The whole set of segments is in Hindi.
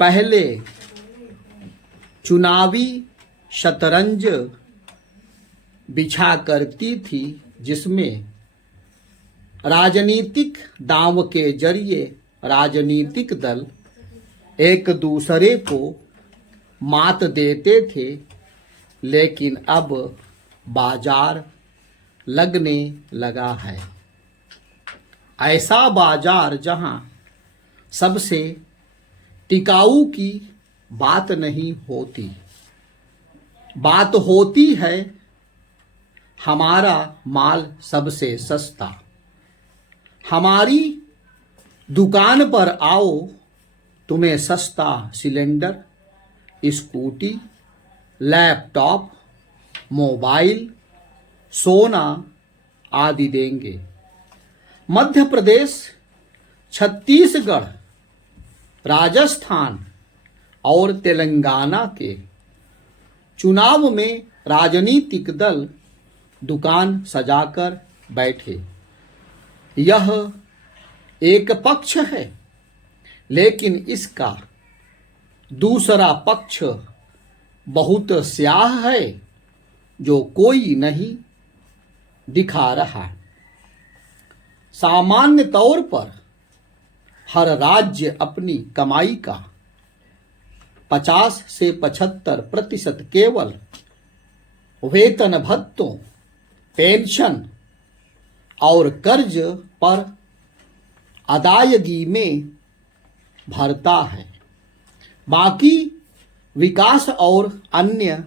पहले चुनावी शतरंज बिछा करती थी, जिसमें राजनीतिक दांव के जरिए राजनीतिक दल एक दूसरे को मात देते थे। लेकिन अब बाजार लगने लगा है, ऐसा बाजार जहां सबसे टिकाऊ की बात नहीं होती, बात होती है हमारा माल सबसे सस्ता। हमारी दुकान पर आओ, तुम्हें सस्ता सिलेंडर, स्कूटी, लैपटॉप, मोबाइल, सोना आदि देंगे। मध्य प्रदेश, छत्तीसगढ़, राजस्थान और तेलंगाना के चुनाव में राजनीतिक दल दुकान सजाकर बैठे। यह एक पक्ष है, लेकिन इसका दूसरा पक्ष बहुत स्याह है, जो कोई नहीं दिखा रहा। सामान्य तौर पर हर राज्य अपनी कमाई का 50 से 75% केवल वेतन भत्तों, पेंशन और कर्ज पर अदायगी में भरता है। बाकी विकास और अन्य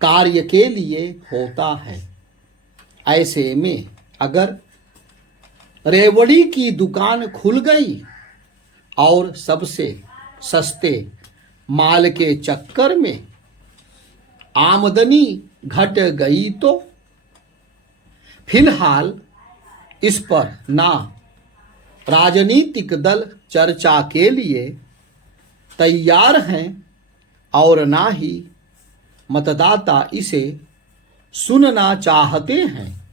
कार्य के लिए होता है। ऐसे में अगर रेवड़ी की दुकान खुल गई और सबसे सस्ते माल के चक्कर में आमदनी घट गई तो फिलहाल इस पर ना राजनीतिक दल चर्चा के लिए तैयार हैं और ना ही मतदाता इसे सुनना चाहते हैं।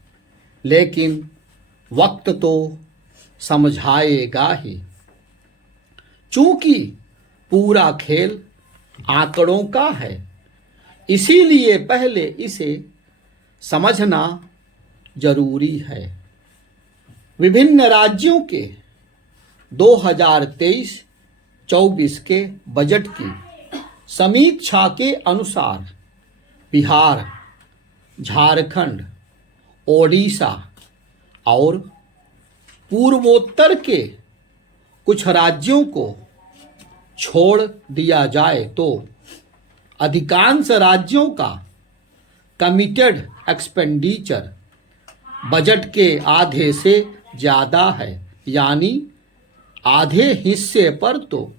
लेकिन वक्त तो समझाएगा ही, चूंकि पूरा खेल आंकड़ों का है। इसीलिए पहले इसे समझना जरूरी है। विभिन्न राज्यों के 2023-24 के बजट की समीक्षा के अनुसार बिहार, झारखंड, ओडिशा और पूर्वोत्तर के कुछ राज्यों को छोड़ दिया जाए तो अधिकांश राज्यों का कमिटेड एक्सपेंडिचर बजट के आधे से ज़्यादा है। यानी आधे हिस्से पर तो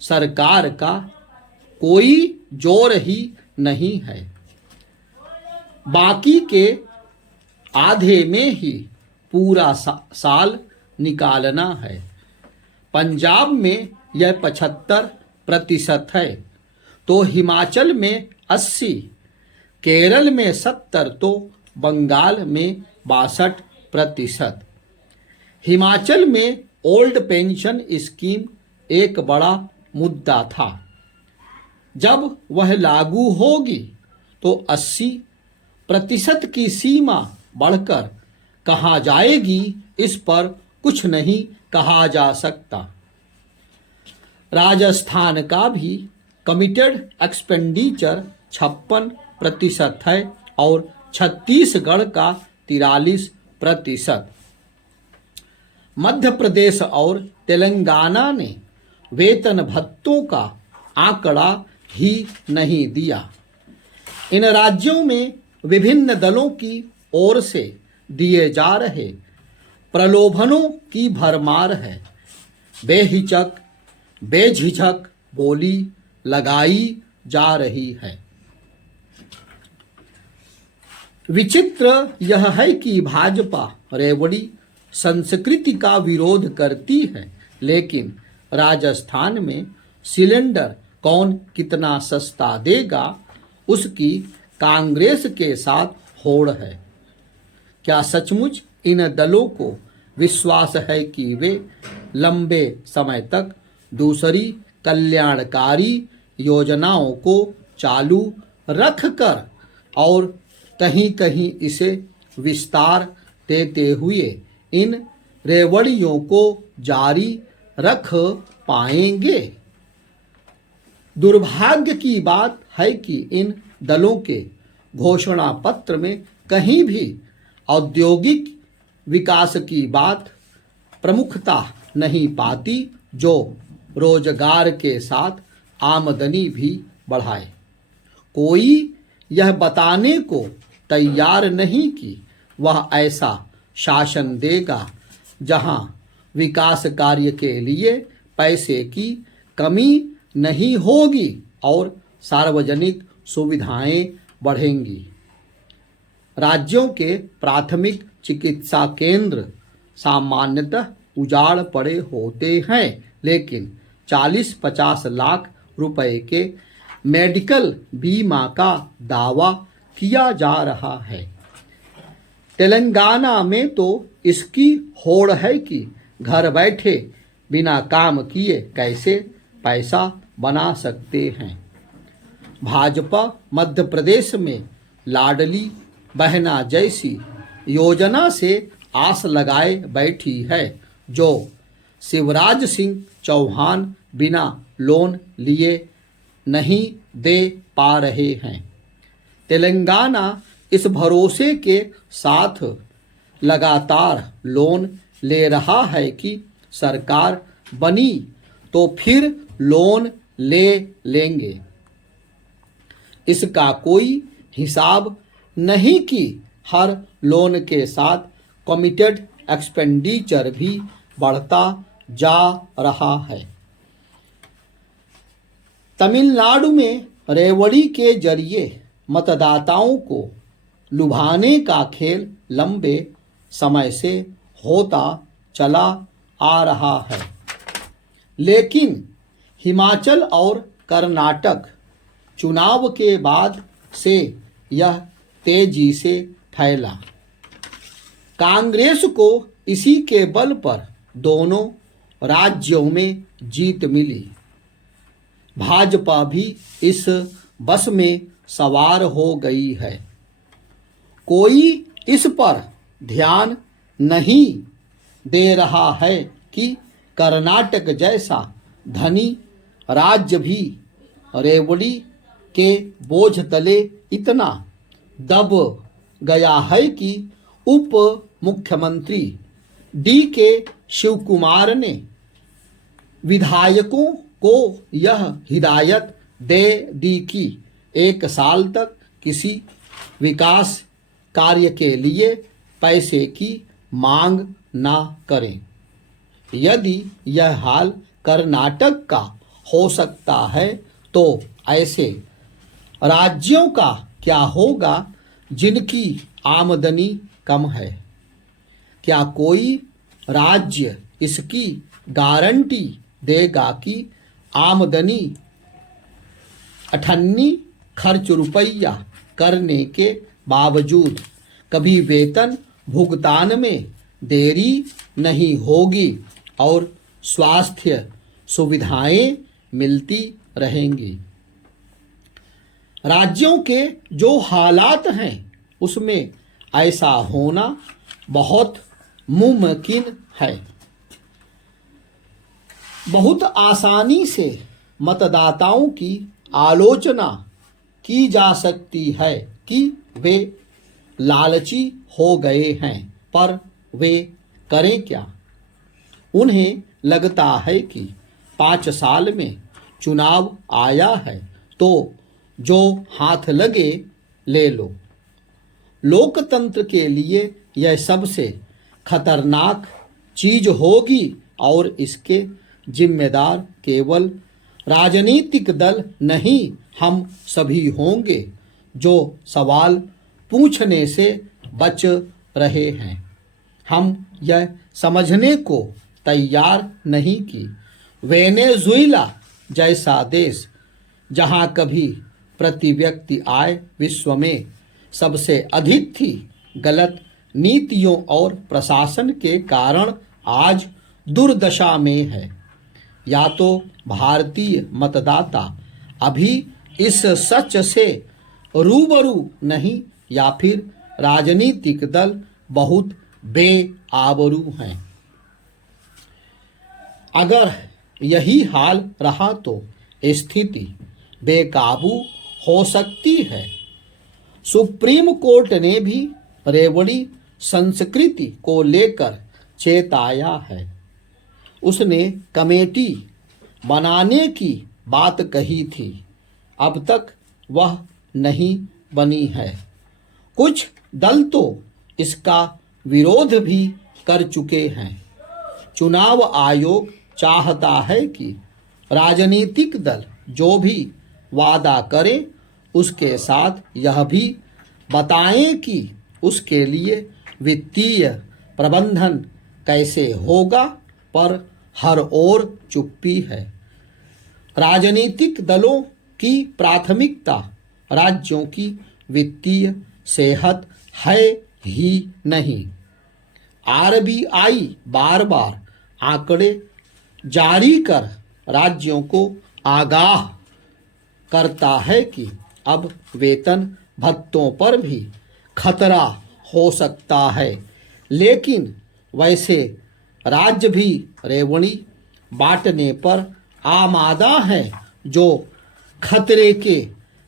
सरकार का कोई जोर ही नहीं है, बाकी के आधे में ही पूरा साल निकालना है। पंजाब में यह 75% है, तो हिमाचल में 80, केरल में 70, तो बंगाल में 62%। हिमाचल में ओल्ड पेंशन स्कीम एक बड़ा मुद्दा था। जब वह लागू होगी तो 80% की सीमा बढ़कर कहाँ जाएगी, इस पर कुछ नहीं कहा जा सकता। राजस्थान का भी कमिटेड एक्सपेंडिचर 56% है और छत्तीसगढ़ का 43%। मध्य प्रदेश और तेलंगाना ने वेतन भत्तों का आंकड़ा ही नहीं दिया। इन राज्यों में विभिन्न दलों की ओर से दिए जा रहे प्रलोभनों की भरमार है। बेझिझक बोली लगाई जा रही है। विचित्र यह है कि भाजपा रेवड़ी संस्कृति का विरोध करती है, लेकिन राजस्थान में सिलेंडर कौन कितना सस्ता देगा, उसकी कांग्रेस के साथ होड़ है। क्या सचमुच इन दलों को विश्वास है कि वे लंबे समय तक दूसरी कल्याणकारी योजनाओं को चालू रखकर और कहीं कहीं इसे विस्तार देते हुए इन रेवड़ियों को जारी रख पाएंगे। दुर्भाग्य की बात है कि इन दलों के घोषणा पत्र में कहीं भी औद्योगिक विकास की बात प्रमुखता नहीं पाती, जो रोजगार के साथ आमदनी भी बढ़ाए। कोई यह बताने को तैयार नहीं कि वह ऐसा शासन देगा जहां विकास कार्य के लिए पैसे की कमी नहीं होगी और सार्वजनिक सुविधाएं बढ़ेंगी। राज्यों के प्राथमिक चिकित्सा केंद्र सामान्यतः उजाड़ पड़े होते हैं, लेकिन 40-50 लाख रुपए के मेडिकल बीमा का दावा किया जा रहा है। तेलंगाना में तो इसकी होड़ है कि घर बैठे बिना काम किए कैसे पैसा बना सकते हैं। भाजपा मध्य प्रदेश में लाडली बहना जैसी योजना से आस लगाए बैठी है, जो शिवराज सिंह चौहान बिना लोन लिए नहीं दे पा रहे हैं। तेलंगाना इस भरोसे के साथ लगातार लोन ले रहा है कि सरकार बनी तो फिर लोन ले लेंगे। इसका कोई हिसाब नहीं कि हर लोन के साथ कमिटेड एक्सपेंडिचर भी बढ़ता जा रहा है। तमिलनाडु में रेवड़ी के जरिए मतदाताओं को लुभाने का खेल लंबे समय से होता चला आ रहा है, लेकिन हिमाचल और कर्नाटक चुनाव के बाद से यह तेजी से फैला। कांग्रेस को इसी के बल पर दोनों राज्यों में जीत मिली। भाजपा भी इस बस में सवार हो गई है। कोई इस पर ध्यान नहीं दे रहा है कि कर्नाटक जैसा धनी राज्य भी रेवड़ी के बोझ तले इतना दब गया है कि उप मुख्यमंत्री डी.के. शिवकुमार ने विधायकों को यह हिदायत दे दी कि 1 साल तक किसी विकास कार्य के लिए पैसे की मांग ना करें। यदि यह हाल कर्नाटक का हो सकता है तो ऐसे राज्यों का क्या होगा जिनकी आमदनी कम है? क्या कोई राज्य इसकी गारंटी देगा कि आमदनी अठन्नी खर्च रुपया करने के बावजूद कभी वेतन भुगतान में देरी नहीं होगी और स्वास्थ्य सुविधाएं मिलती रहेंगी? राज्यों के जो हालात हैं उसमें ऐसा होना बहुत मुमकिन है। बहुत आसानी से मतदाताओं की आलोचना की जा सकती है कि वे लालची हो गए हैं, पर वे करें क्या? उन्हें लगता है कि 5 साल में चुनाव आया है तो जो हाथ लगे ले लो। लोकतंत्र के लिए यह सबसे खतरनाक चीज होगी और इसके जिम्मेदार केवल राजनीतिक दल नहीं, हम सभी होंगे जो सवाल पूछने से बच रहे हैं। हम यह समझने को तैयार नहीं कि वेनेजुएला जैसा देश, जहां कभी प्रति व्यक्ति आय विश्व में सबसे अधिक थी, गलत नीतियों और प्रशासन के कारण आज दुर्दशा में है। या तो भारतीय मतदाता अभी इस सच से रूबरू नहीं या फिर राजनीतिक दल बहुत बेआबरू हैं। अगर यही हाल रहा तो स्थिति बेकाबू हो सकती है। सुप्रीम कोर्ट ने भी रेवड़ी संस्कृति को लेकर चेताया है। उसने कमेटी बनाने की बात कही थी, अब तक वह नहीं बनी है। कुछ दल तो इसका विरोध भी कर चुके हैं। चुनाव आयोग चाहता है कि राजनीतिक दल जो भी वादा करे उसके साथ यह भी बताएं कि उसके लिए वित्तीय प्रबंधन कैसे होगा, पर हर ओर चुप्पी है। राजनीतिक दलों की प्राथमिकता राज्यों की वित्तीय सेहत है ही नहीं। आरबीआई बार बार आंकड़े जारी कर राज्यों को आगाह करता है कि अब वेतन भत्तों पर भी खतरा हो सकता है, लेकिन वैसे राज्य भी रेवड़ी बांटने पर आमादा हैं जो खतरे के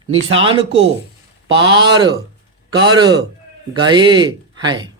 निशान को पार कर गए हैं।